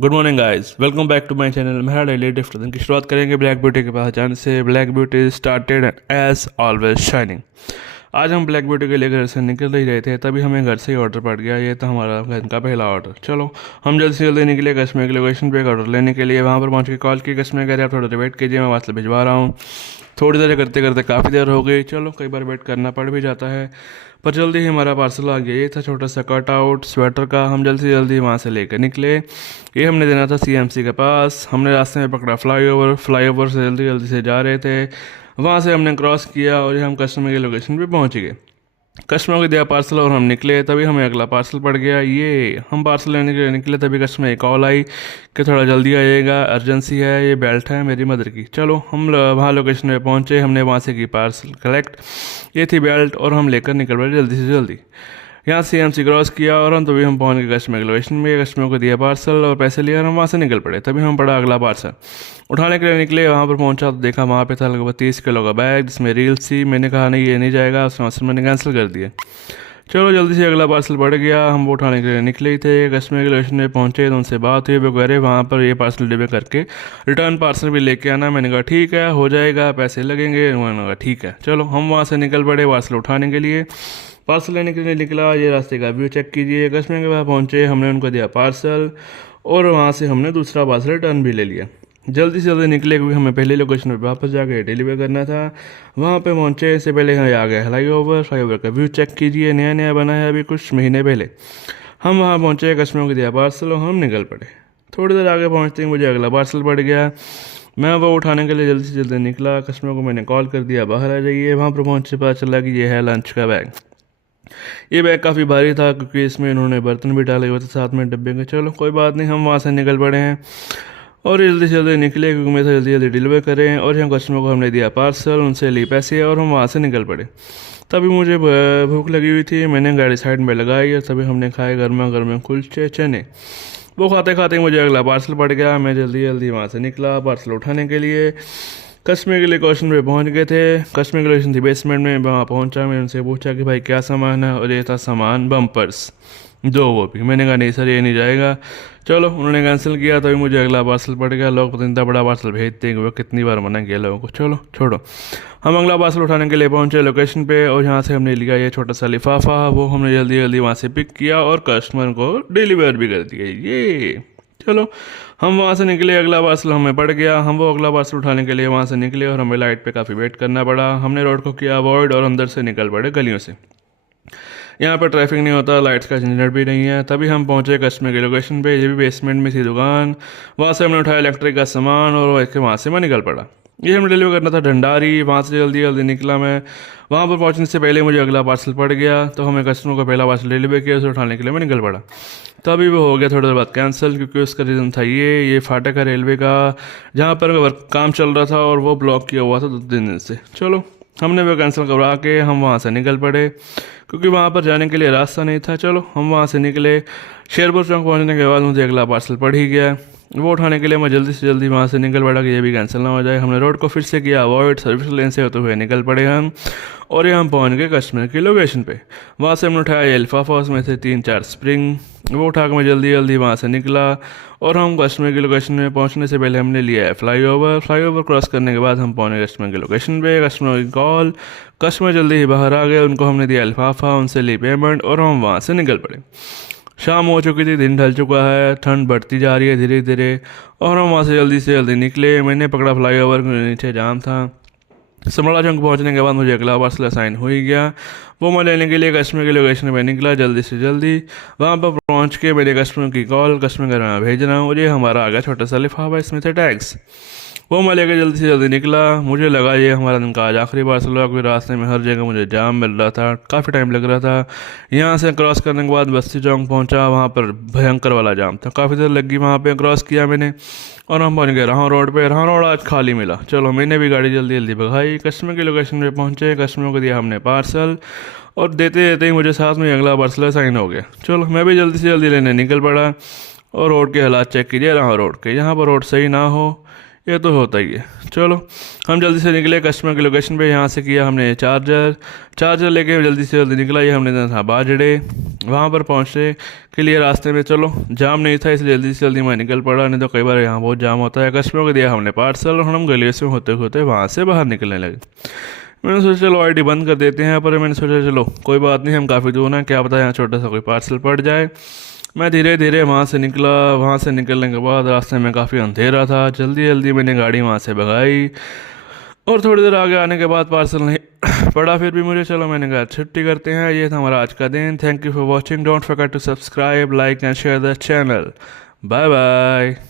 Good morning guys, welcome back to my channel. मेरा daily tips दिन की शुरुआत करेंगे ब्लैक ब्यूटी के पहचान से। Black beauty started as always shining. आज हम ब्लैक ब्यूटी के लिए घर से निकल ही रहे थे, तभी हमें घर से ही ऑर्डर पड़ गया। ये था हमारा घर का पहला ऑर्डर। चलो हम जल्द से जल्दी निकले कश्मीर की लोकेशन पे एक ऑर्डर लेने के लिए। वहाँ पर पहुँच के कॉल की, कश्मीर कह रहे आप थोड़ा देर वेट कीजिए, मैं वहाँ से भिजवा रहा हूँ। थोड़ी देर करते करते काफ़ी देर हो गई। चलो कई बार वेट करना पड़ भी जाता है, पर जल्दी ही हमारा पार्सल आ गया। ये था छोटा सा कट आउट स्वेटर का। हम जल्दी से जल्दी वहाँ से लेकर निकले। ये हमने देना था सीएमसी के पास। हमने रास्ते में पकड़ा फ्लाईओवर। फ्लाईओवर से जल्दी जल्दी से जा रहे थे। वहाँ से हमने क्रॉस किया और ये हम कस्टमर की लोकेशन पे पहुँच गए। कस्टमर को दिया पार्सल और हम निकले, तभी हमें अगला पार्सल पड़ गया। ये हम पार्सल लेने के लिए निकले, तभी कस्टमर एक कॉल आई कि थोड़ा जल्दी आइएगा, अर्जेंसी है, ये बेल्ट है मेरी मदर की। चलो हम वहाँ लोकेशन पे पहुँचे। हमने वहाँ से की पार्सल कलेक्ट। ये थी बेल्ट और हम लेकर निकल पड़े जल्दी से जल्दी। यहाँ से हमसी क्रॉस किया और हम तभी हम पहुँच गए कस्टमर की लोकेशन में। कस्टमर को दिया पार्सल और पैसे लिए और हम वहाँ से निकल पड़े। तभी हम पड़ा अगला पार्सल उठाने के लिए निकले। वहाँ पर पहुँचा तो देखा वहाँ पे था लगभग 30 किलो का बैग जिसमें रील्स थी। मैंने कहा नहीं ये नहीं जाएगा, उसने पार्सल मैंने कैंसिल कर दिया। चलो जल्दी से अगला पार्सल बढ़ गया। हम वो उठाने के लिए निकले ही थे। कस्टमर की लोकेशन में पहुँचे तो उनसे बात हुई। वो कह रहे वहाँ पर ये पार्सल डिलीवर करके रिटर्न पार्सल भी लेके आना। मैंने कहा ठीक है, हो जाएगा, पैसे लगेंगे। उन्होंने कहा ठीक है। चलो हम वहाँ से निकल पड़े पार्सल उठाने के लिए। पार्सल लेने के लिए निकला। ये रास्ते का व्यू चेक कीजिए। कस्टमर के पास पहुँचे, हमने उनको दिया पार्सल और वहाँ से हमने दूसरा पार्सल रिटर्न भी ले लिया। जल्दी से जल्दी निकले क्योंकि हमें पहले लोकेशन पर वापस जाकर डिलीवर करना था। वहाँ पे पहुँचे इससे पहले यहाँ आ गए फ्लाईओवर। फ्लाईओवर का व्यू चेक कीजिए, नया नया बना है अभी कुछ महीने पहले। हम वहाँ पहुँचे, कस्टमर को दिया पार्सल और हम निकल पड़े। थोड़ी देर आगे पहुँचते ही मुझे अगला पार्सल पड़ गया। मैं वो उठाने के लिए जल्दी से जल्दी निकला। कस्टमर को मैंने कॉल कर दिया बाहर आ जाइए। वहाँ पर पहुँचे पता चला कि ये है लंच का बैग। ये बैग काफ़ी भारी था क्योंकि इसमें इन्होंने बर्तन भी डाले हुए थे साथ में डब्बे के। चलो कोई बात नहीं, हम वहाँ से निकल पड़े हैं और जल्दी से जल्दी निकले क्योंकि मैं जल्दी जल्दी डिलीवर करें। और यहाँ कस्टमर को हमने दिया पार्सल, उनसे ली पैसे और हम वहाँ से निकल पड़े। तभी मुझे भूख लगी हुई थी। मैंने गाड़ी साइड में लगाई और तभी हमने खाए गर्मा गर्म कुलचे चने। वो खाते खाते मुझे अगला पार्सल पड़ गया। मैं जल्दी जल्दी वहाँ से निकला पार्सल उठाने के लिए। कस्टमर के लिए लोकेशन पे पहुँच गए थे। कस्टमर की लोकेशन थी बेसमेंट में। वहाँ पहुँचा, मैंने उनसे पूछा कि भाई क्या सामान है, और ये था सामान बम्पर्स दो, वो भी। मैंने कहा नहीं सर ये नहीं जाएगा। चलो उन्होंने कैंसिल किया, तभी मुझे अगला पार्सल पड़ गया। लोग पता नहीं इतना बड़ा पार्सल भेजते हैं कि वो कितनी बार मना किया लोगों को। चलो छोड़ो, हम अगला पार्सल उठाने के लिए पहुंचे लोकेशन पे और यहाँ से हमने लिया ये छोटा सा लिफाफा। वो हमने जल्दी जल्दी वहाँ से पिक किया और कस्टमर को डिलीवर भी कर दिया। ये चलो हम वहाँ से निकले। अगला पार्सल हमें पड़ गया। हम वो अगला पार्सल उठाने के लिए वहाँ से निकले और हमें लाइट पे काफ़ी वेट करना पड़ा। हमने रोड को किया अवॉइड और अंदर से निकल पड़े गलियों से। यहाँ पर ट्रैफिक नहीं होता, लाइट्स का झंझट भी नहीं है। तभी हम पहुँचे कस्टमर की लोकेशन पे। ये भी बेसमेंट में थी दुकान। वहाँ से हमने उठाया इलेक्ट्रिक का सामान और वहाँ से मैं निकल पड़ा। ये हमें डिलीवर करना था ढंडारी। वहाँ से जल्दी जल्दी निकला मैं। वहाँ पर पहुँचने से पहले मुझे अगला पार्सल पड़ गया, तो हमें कस्टमर को पहला पार्सल डिलीवर किया, उसे उठाने के लिए मैं निकल पड़ा। तभी वो हो गया थोड़ी देर बाद कैंसिल क्योंकि उसका रीज़न था ये फाटक है रेलवे का जहाँ पर काम चल रहा था और वो ब्लॉक किया हुआ था 2-3 दिन से। चलो हमने वो कैंसिल करवा के हम वहाँ से निकल पड़े क्योंकि वहाँ पर जाने के लिए रास्ता नहीं था। चलो हम वहाँ से निकले। शेरपुर चौक पहुँचने के बाद मुझे अगला पार्सल पड़ ही गया। वो उठाने के लिए मैं जल्दी से जल्दी वहाँ से निकल पड़ा कि ये भी कैंसिल ना हो जाए। हमने रोड को फिर से किया अवॉइड, सर्विस लेन से होते हुए निकल पड़े हम और ये हम पहुँच गए कस्टमर की लोकेशन पे। वहाँ से हमने उठाया ये लिफाफा, उसमें से 3-4 स्प्रिंग। वो उठा के मैं जल्दी जल्दी वहाँ से निकला और हम कस्टमर की लोकेशन में पहुँचने से पहले हमने लिया है फ्लाईओवर। फ्लाईओवर क्रॉस करने के बाद हम पहुँचे कस्टमर की लोकेशन पे। कस्टमर की कॉल, कस्टमर जल्दी ही बाहर आ गए। उनको हमने दिया लिफाफा, उनसे ली पेमेंट और हम वहाँ से निकल पड़े। शाम हो चुकी थी, दिन ढल चुका है, ठंड बढ़ती जा रही है धीरे धीरे और हम वहाँ से जल्दी निकले। मैंने पकड़ा फ्लाईओवर के नीचे जाम था। समड़ा चौक पहुँचने के बाद मुझे अगला पार्सल असाइन हो ही गया। वो मैं लेने के लिए कस्टमर की लोकेशन पे निकला जल्दी से जल्दी। वहाँ पर पहुँच के मेरे कस्टमर की कॉल, कस्टमर का मैं भेज रहा हूँ और ये हमारा आ गया छोटा सा लिफाफा, इसमें थे टैग्स। वो मैं लेकर जल्दी से जल्दी निकला। मुझे लगा ये हमारा दिन का आज आखिरी पार्सल होगा क्योंकि रास्ते में हर जगह मुझे जाम मिल रहा था, काफ़ी टाइम लग रहा था। यहाँ से क्रॉस करने के बाद बस्ती चौक पहुँचा, वहाँ पर भयंकर वाला जाम था, काफ़ी देर लगी। वहाँ पे क्रॉस किया मैंने और हम पहुँच गए राह रोड पे। राह रोड आज खाली मिला। चलो मैंने भी गाड़ी जल्दी जल्दी भगाई। कस्टमर की लोकेशन पे पहुँचे, कस्टमर को दिया हमने पार्सल और देते देते ही मुझे साथ में अगला पार्सल साइन हो गया। चलो मैं भी जल्दी से जल्दी लेने निकल पड़ा और रोड के हालात चेक कीजिए। राह रोड के यहाँ पर रोड सही ना हो, ये तो होता ही है। चलो हम जल्दी से निकले कस्टमर की लोकेशन पे। यहाँ से किया हमने चार्जर लेके जल्दी से जल्दी निकला। ये हमने था बाजड़े, वहाँ पर पहुँचने के लिए रास्ते में चलो जाम नहीं था, इसलिए जल्दी से जल्दी मैं निकल पड़ा, नहीं तो कई बार यहाँ बहुत जाम होता है। कस्टमर को दिया हमने पार्सल और हम गली से होते होते वहाँ से बाहर निकलने लगे। मैंने सोचा चलो आईडी बंद कर देते हैं, पर मैंने सोचा चलो कोई बात नहीं, हम काफ़ी दूर हैं, क्या पता यहाँ छोटा सा कोई पार्सल पड़ जाए। मैं धीरे धीरे वहाँ से निकला। वहाँ से निकलने के बाद रास्ते में काफ़ी अंधेरा था, जल्दी जल्दी मैंने गाड़ी वहाँ से भगाई और थोड़ी देर आगे आने के बाद पार्सल नहीं पड़ा। फिर भी मुझे चलो मैंने कहा छुट्टी करते हैं। ये था हमारा आज का दिन। Thank you for watching. Don't forget to subscribe, like and share the channel. Bye bye.